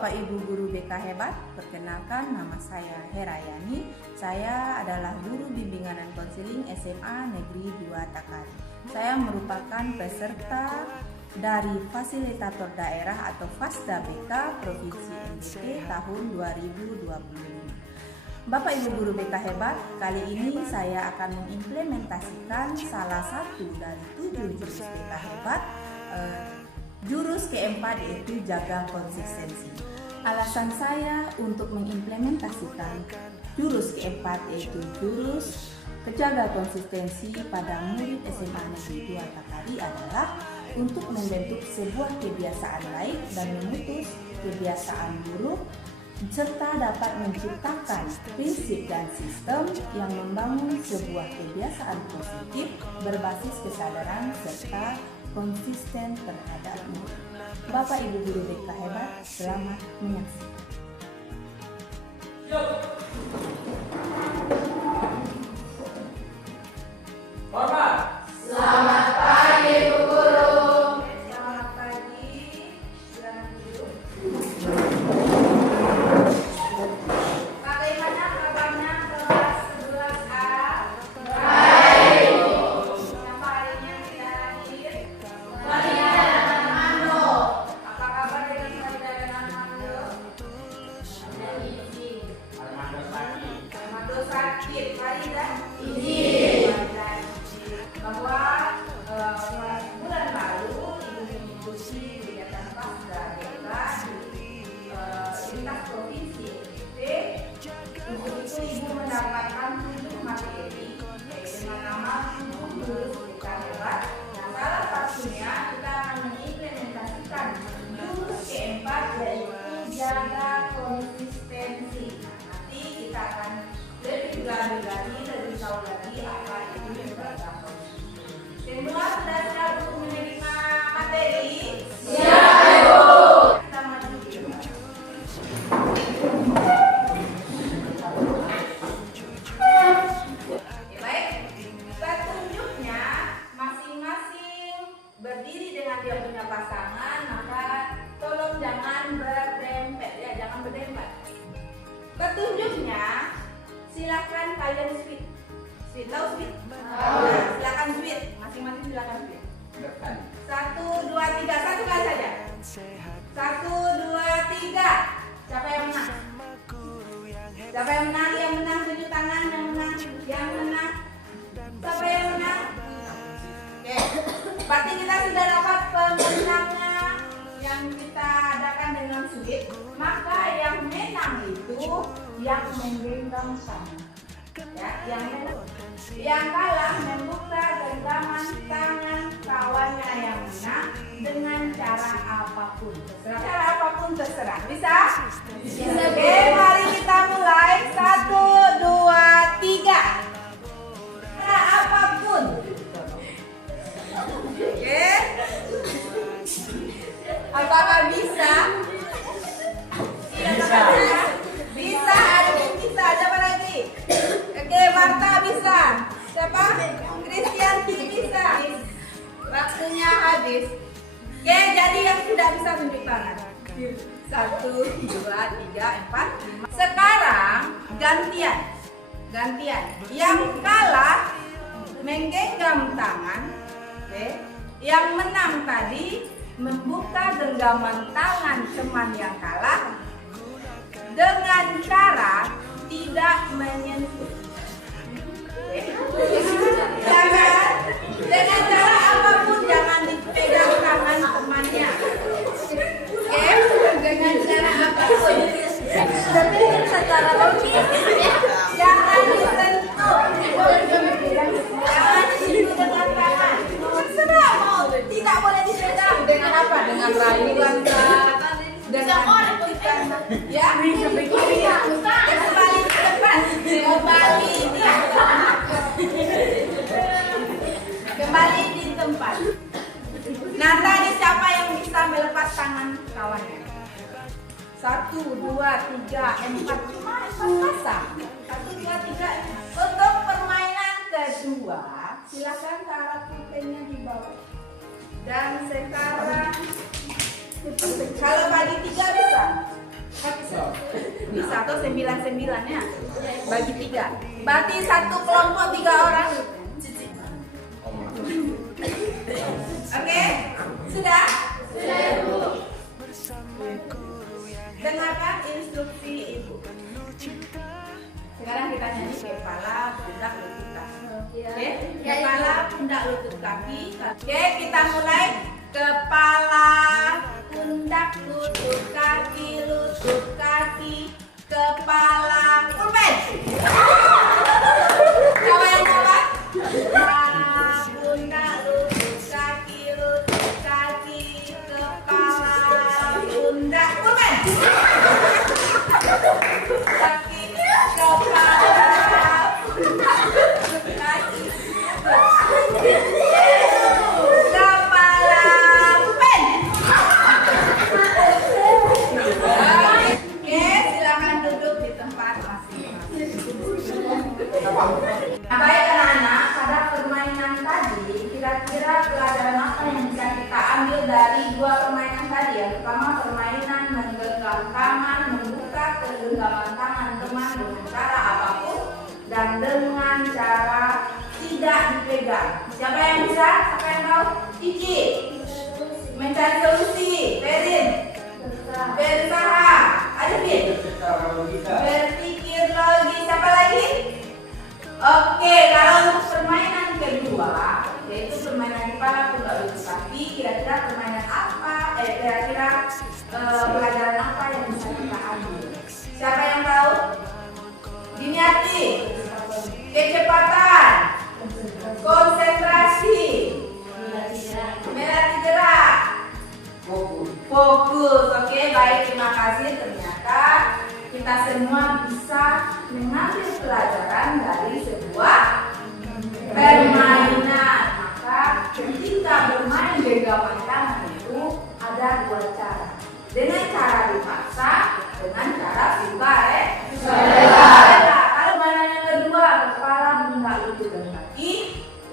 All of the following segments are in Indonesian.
Bapak Ibu guru BK hebat, perkenalkan nama saya Herayani. Saya adalah guru bimbingan dan konseling SMA Negeri 2 Takari. Saya merupakan peserta dari Fasilitator Daerah atau FASDA BK Provinsi NTT tahun 2025. Bapak Ibu guru BK hebat, kali ini saya akan mengimplementasikan salah satu dari 7 jurus BK hebat. Jurus keempat yaitu jaga konsistensi. Alasan saya untuk mengimplementasikan jurus keempat yaitu jurus jaga konsistensi pada murid SMA Negeri 2 Takari adalah untuk membentuk sebuah kebiasaan baik dan memutus kebiasaan buruk, serta dapat menciptakan prinsip dan sistem yang membangun sebuah kebiasaan positif berbasis kesadaran serta konsisten terhadap murid. Bapak Ibu guru BK hebat, selamat menyaksikan. Hormat. Selamat pagi Bu Guru. Selamat pagi, silakan duduk. Bagaimana kabarnya kelas 11A? Baik Bu. Siapa harinya tidak hadir? Maria dan Mando. Apa kabar dengan Maria dan Armando? Armando sakit, Farida? Izin. Bahwa bulan lalu Ibu mengikuti kegiatan FASDA BK di lintas provinsi NTT. Untuk itu Ibu mendapatkan 7 materi dengan nama 7 jurus BK hebat. Nah, salah satunya kita akan mengimplementasikan jurus keempat yaitu jaga konsistensi. Nah, nanti kita akan lebih gali-gali, lebih tahu lagi apa itu jaga konsistensi. Semua sudah siap untuk menerima materi? Siap Bu. Kita maju dulu. Oke, baik. Petunjuknya masing-masing berdiri dengan dia punya pasangan, maka tolong jangan berdempet ya, jangan berdempet. Petunjuknya silakan kalian sweet. Sweet, tahu sweet? Nah, silakan sweet, masing-masing silakan sweet. 1, 2, 3, satu kali saja. 1, 2, 3. Siapa yang menang? Siapa yang menang? Yang menang tunjuk tangan. Yang menang? Yang menang? Siapa yang menang? Oke, berarti kita sudah dapat pemenangnya yang kita adakan dengan sweet. Maka yang menang itu yang menggenggam tangan. Ya, yang kalah membuka genggaman tangan kawannya yang menang dengan cara apapun. Terserah. Cara apapun terserah. Bisa? Bisa. Oke, mari kita mulai. 1, 2, 3. Cara apapun. Oke. Apakah bisa? Bisa. Bisa, Admin bisa. Siapa lagi? Oke, Marta bisa. Siapa? Kristianti bisa. Waktunya habis. Oke, jadi yang sudah bisa tunjuk tangan. 1, 2, 3, 4, 5. Sekarang gantian. Yang kalah menggenggam tangan. Oke. Yang menang tadi membuka genggaman tangan teman yang kalah dengan cara tidak menyentuh. Jangan, dengan cara apapun jangan dipegang tangan temannya. Oke, dengan cara apapun. Tapi secara logis, jangan disentuh. Jangan disentuh dengan tangan. Terserah mau, tidak boleh dipegang. Dengan apa? Dengan rayuan dengan ya, kembali ke depan, kembali di tempat. Nah, tadi siapa yang bisa melepas tangan kawannya? 1, 2, 3, 4, cuma 4 pasang. 1, 2, 3. Untuk permainan kedua, silakan taruh pulpennya di bawah. Dan sekarang kalau bagi 3 bisa. Bisa atau 9 ya? Bagi 3. Berarti satu kelompok 3 orang. Oke? Sudah? Sudah, Bu. Dengarkan instruksi Ibu. Sekarang kita nyanyi kepala, pundak, lutut, kaki. Oke? Kepala, pundak, lutut, kaki. Oke, kita mulai. Kepala, pundak, lutut, kaki, kepala, pulpen. Coba yang coba. Kepala, pundak, lutut, kaki, kepala, pundak, pulpen. Kaki, kepala, pundak, kaki, baik anak-anak, pada permainan tadi kira-kira pelajaran apa yang bisa kita ambil dari 2 permainan tadi? Yang pertama permainan menggenggam tangan, membuka genggaman tangan teman dengan cara apapun dan dengan cara tidak dipegang. Siapa yang bisa? Siapa yang tahu? Cici mencari solusi. Berin berusaha. Adifin berpikir logis. Siapa lagi? Oke, kalau untuk permainan kedua, yaitu permainan kepala, pundak, lutut, kaki, kira-kira permainan apa? Kira-kira pelajaran apa yang bisa kita ambil? Siapa yang tahu? Diniati, kecepatan, konsentrasi, melatih gerak, fokus. Oke, baik, terima kasih. Ternyata kita semua bisa mengambil pelajaran dari sebuah permainan. Maka ketika bermain genggaman tangan itu ada 2 cara. Dengan cara dipaksa, dengan cara sukarela. Kalau permainan yang kedua, kepala, pundak, lutut, dan kaki,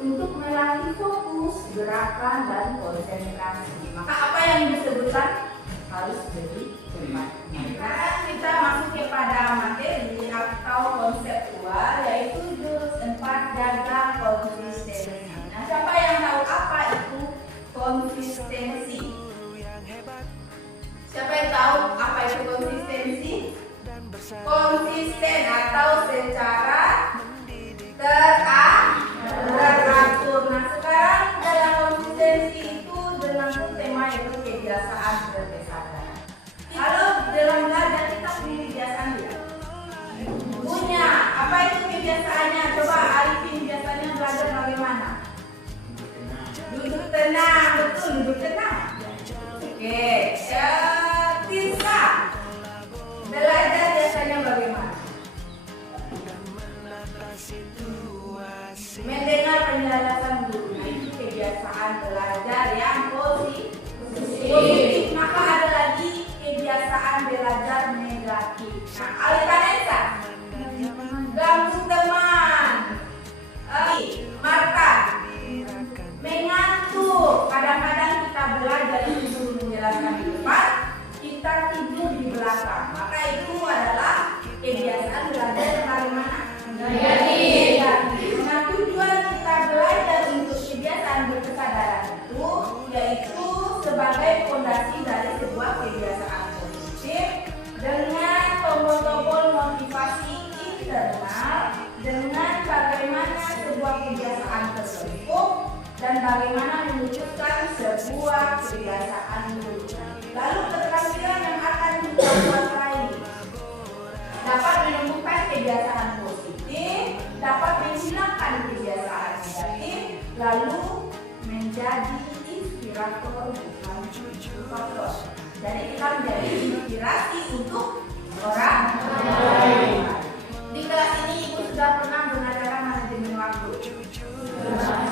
untuk melatih fokus, gerakan, dan konsentrasi. Maka apa yang disebutkan harus lebih cepat. Sekarang kita masuk kepada materi atau konseptual, yaitu jurus 4 jaga konsistensi. Nah, siapa yang tahu apa itu konsistensi? Siapa yang tahu apa itu konsistensi? Konsisten atau secara teratur. Nah, sekarang dalam konsistensi itu dengan tema yaitu kebiasaan berkesadaran. Kalau dalam belajar kita punya kebiasaan tidak? Punya. Apa itu kebiasaannya? Coba Arifin biasanya belajar bagaimana? Duduk tenang. Betul, duduk tenang. Oke. Tirsa belajar biasanya bagaimana? Mendengar penjelasan guru. Nah, itu kebiasaan belajar yang positif. Maka ada lagi kebiasaan belajar negatif. Nah, oleh karena itu, ganggu teman, Marta, mengantuk. Kadang-kadang kita belajar itu guru menjelaskan di depan, kita tidur di belakang. Maka itu adalah kebiasaan belajar yang bagaimana? Negatif. Nah, tujuan kita belajar untuk kebiasaan berkesadaran itu yaitu sebagai fondasi dari sebuah kebiasaan positif dengan tombol-tombol motivasi internal, dengan bagaimana sebuah kebiasaan terbentuk dan bagaimana mewujudkan sebuah kebiasaan baru. Lalu keterampilan yang akan kita kuasai dapat menemukan kebiasaan positif, dapat menghilangkan kebiasaan negatif, lalu menjadi inspirator bukan faktor. Jadi kita menjadi inspirasi untuk orang lain. Di kelas ini Ibu sudah pernah mengajarkan manajemen waktu.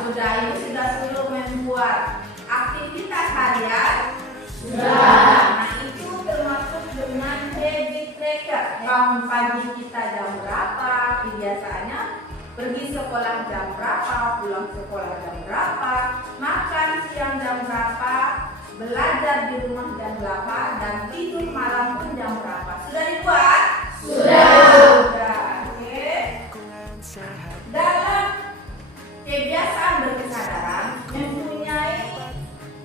Sudah, Ibu sudah suruh membuat aktivitas harian. Nah, itu termasuk dengan habit tracker. Bangun pagi kita jam berapa, kebiasaannya pergi sekolah jam berapa, pulang sekolah jam berapa, makan siang jam berapa, belajar di rumah jam berapa, dan tidur malam pun jam berapa. Sudah dibuat? Sudah. Oke. Dalam kebiasaan berkesadaran mempunyai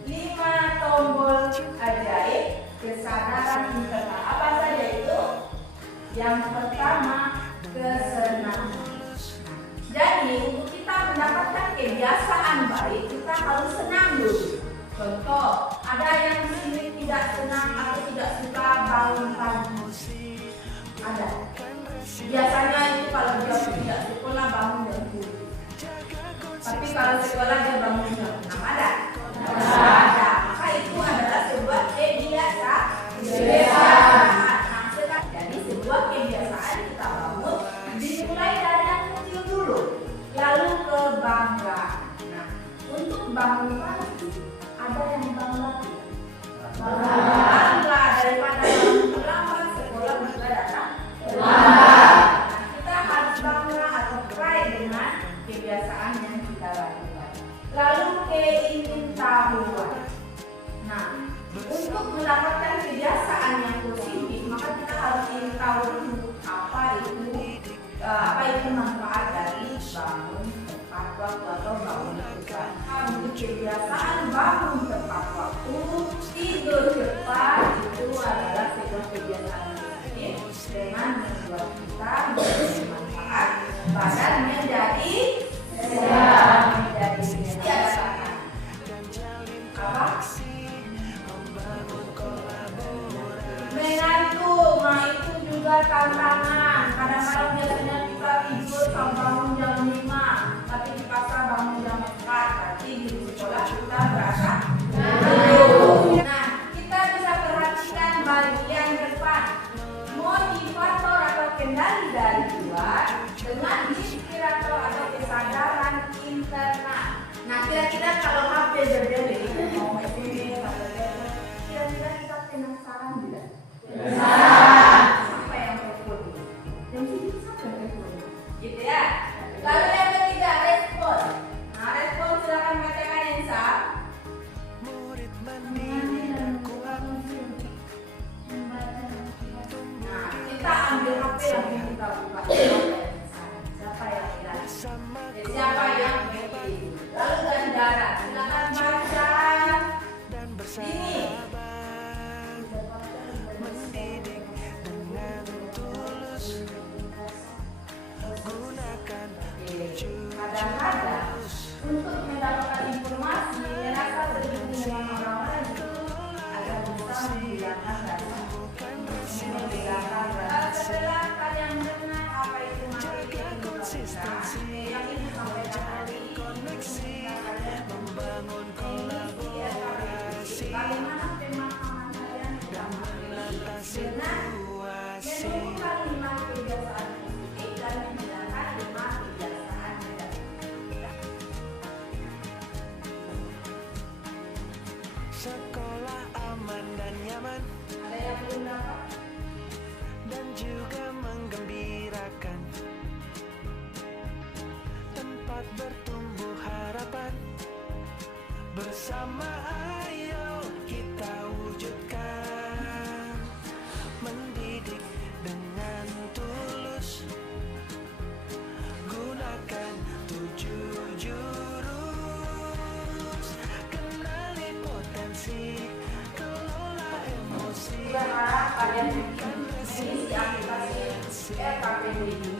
5 tombol ajaib kesadaran internal. Apa saja itu? Yang pertama, kesenangan. Jadi untuk kita mendapatkan kebiasaan baik, kita harus senang dulu. Contoh, ada yang di sini tidak senang atau tidak suka bangun pagi. Ada. Biasanya itu kalau dia tidak sekolah bangun jam 7. Tapi kalau sekolah dia bangun jam 6. Ada? Ada. Maka itu adalah sebuah kebiasaan. Jadi sebuah kebiasaan kita bangun dimulai dari yang kecil dulu, lalu ke bangga. Nah, untuk bangun pagi ada yang bangga. Bangga daripada bangun terlambat sekolah juga datang. Nah, kita harus bangga atau pride dengan kebiasaan yang kita lakukan. Lalu keingintahuan. Nah, untuk mendapatkan kebiasaan yang positif, maka kita harus ingin tahu dulu apa itu manfaat dari bangun tepat waktu atau bangun cepat. Untuk kebiasaan bangun tepat waktu, tidur cepat itu adalah sebuah kebiasaan positif dengan membuat kita menjadi manfaat, badan menjadi sehat, menjadi ada apa? Mengantuk, nah itu juga tantangan. Kadang-kadang biasanya kita tidur sampai bangun jam 5, tapi di pasar bangun jam 4. Tapi di sekolah kita berasa tidur. Nah, kita bisa perhatikan bagian depan. Motivator atau kendali dari luar dengan inspirator atau kesadaran internal. Nah, kira-kira kalau HP berdiri, mau SMS atau kira-kira kita penasaran tidak? Siapa yang telepon? Yang sini siapa yang telepon? Gitu ya. Lalu yang ketiga, respon. Nah, respon silakan bacakan Ensa. Nah, kita ambil HP langsung kita buka. Siapa yang bilang? Siapa yang pilih? Lalu Gandara, silakan baca. Ini. Kadang-kadang untuk mendapatkan informasi merasa terhubung dengan orang lain agar bisa menghilangkan rasa. Setelah kalian dengar apa itu materi yang ibu sampaikan tadi, kalian membangun kolaborasi. Bagaimana pemahaman kalian tentang materi dengan menemukan 5 kebiasaan positif dan menghilangkan 5 kebiasaan negatif. Sekolah aman dan nyaman, Ada yang belum dapat? dan juga menggembirakan. Tempat bertumbuh harapan, bersama ayo kita wujudkan. Mendidik dengan tulus, gunakan 7 jurus. Kenali potensi, kelola emosi. Berharap kalian mengisi aplikasi RKPD ini